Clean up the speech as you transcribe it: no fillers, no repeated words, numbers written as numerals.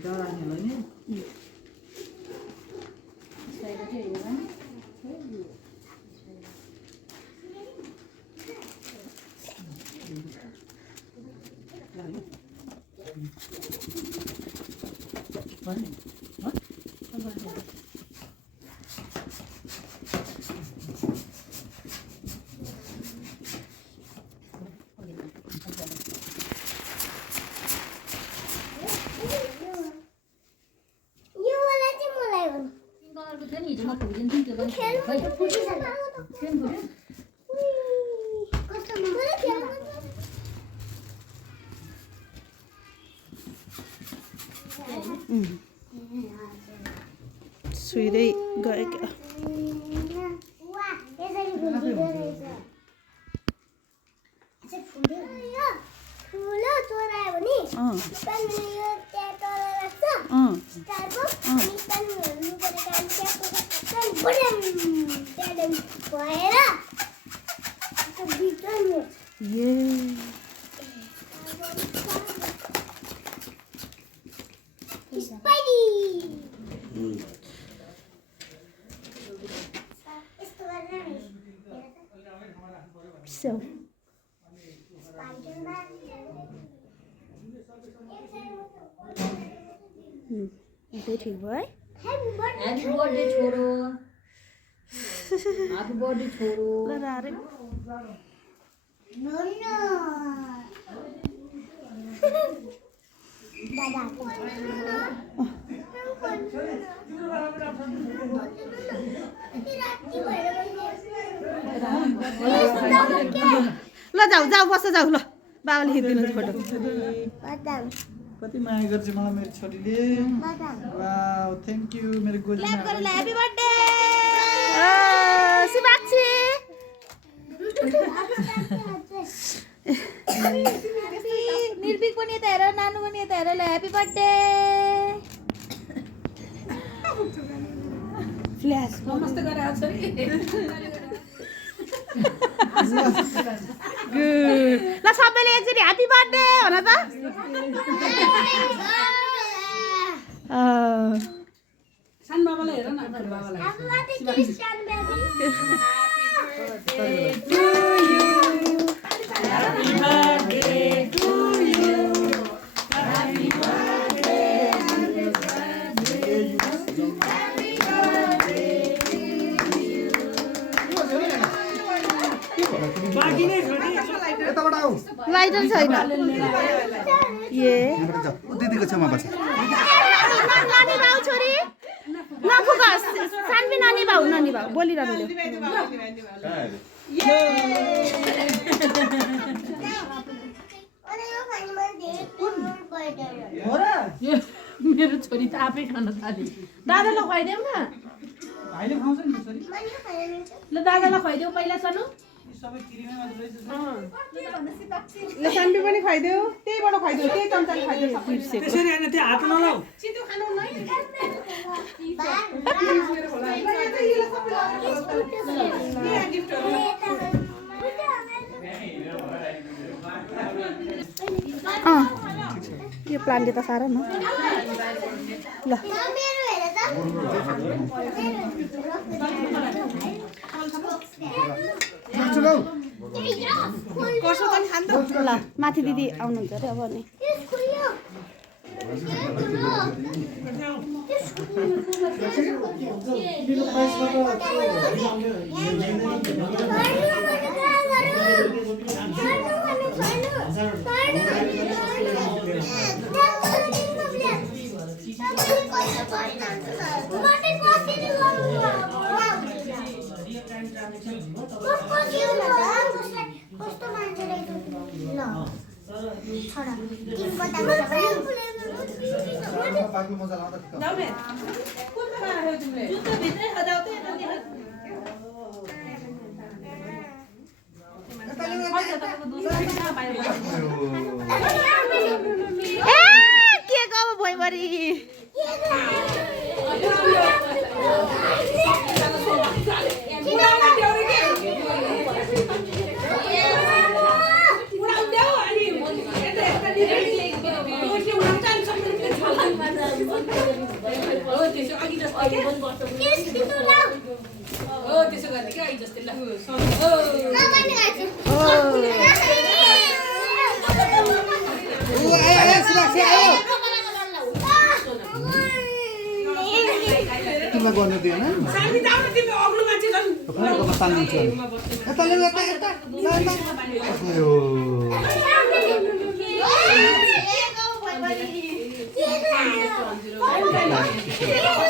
भित्र राख्ने होला नि सुइदै गयो क्या So. ठीक भयो Happy birthday छोरो Happy birthday छोरो ल रे No no ल जाऊ जाऊ बस जाऊ ल बाबाले हिँड्दिनु फोटो कति माया गर्छ मलाई मेरो छोरीले वाउ थ्यांक यू मेरो गोली क्ल्याप गरेर ह्यापी बर्थडे शिवाक्षी निर्भीक पनि यता हेर नानु पनि यता हेर ल ह्यापी बर्थडे फ्ल्यास नमस्ते गरे छोरी गुड ल सबैले एकचोटि ह्यापी बर्थडे भन त सान बाबालाई हेर न बाबालाई लाइटर छैन ए दिदीको छेउमा बस नानी बाउ छोरी नफुक सानबी नानी बाउ बोलिरहनु मेरो छोरी त आफै खान थाले दादालाई खुवाइदेऊ न भाइले खाउँछ नि छोरी ल दादालाई खुवाइदेऊ पहिला सानो सबै किरिमै मात्र रहेछ ल सानबी पनि खुवाइदेऊ त्यहीबाट खुवाइदेऊ त्यही चम्चाले खुवाइदेऊ त्यसरी हैन त्यो हात नलाऊ चितो खानु नै यो प्लान्टले त साह्रो न ल ल माथि दिदी आउनुहुन्छ अरे अब नि के गयो भैँबरी किस कितो लाउ त्यसो गर्ने क्या जस्तै लाग्यो नबन्ने गाइस तिमीलाई गर्नु दिएन तानिदिन्छु यता ल्याऊ यता यता ल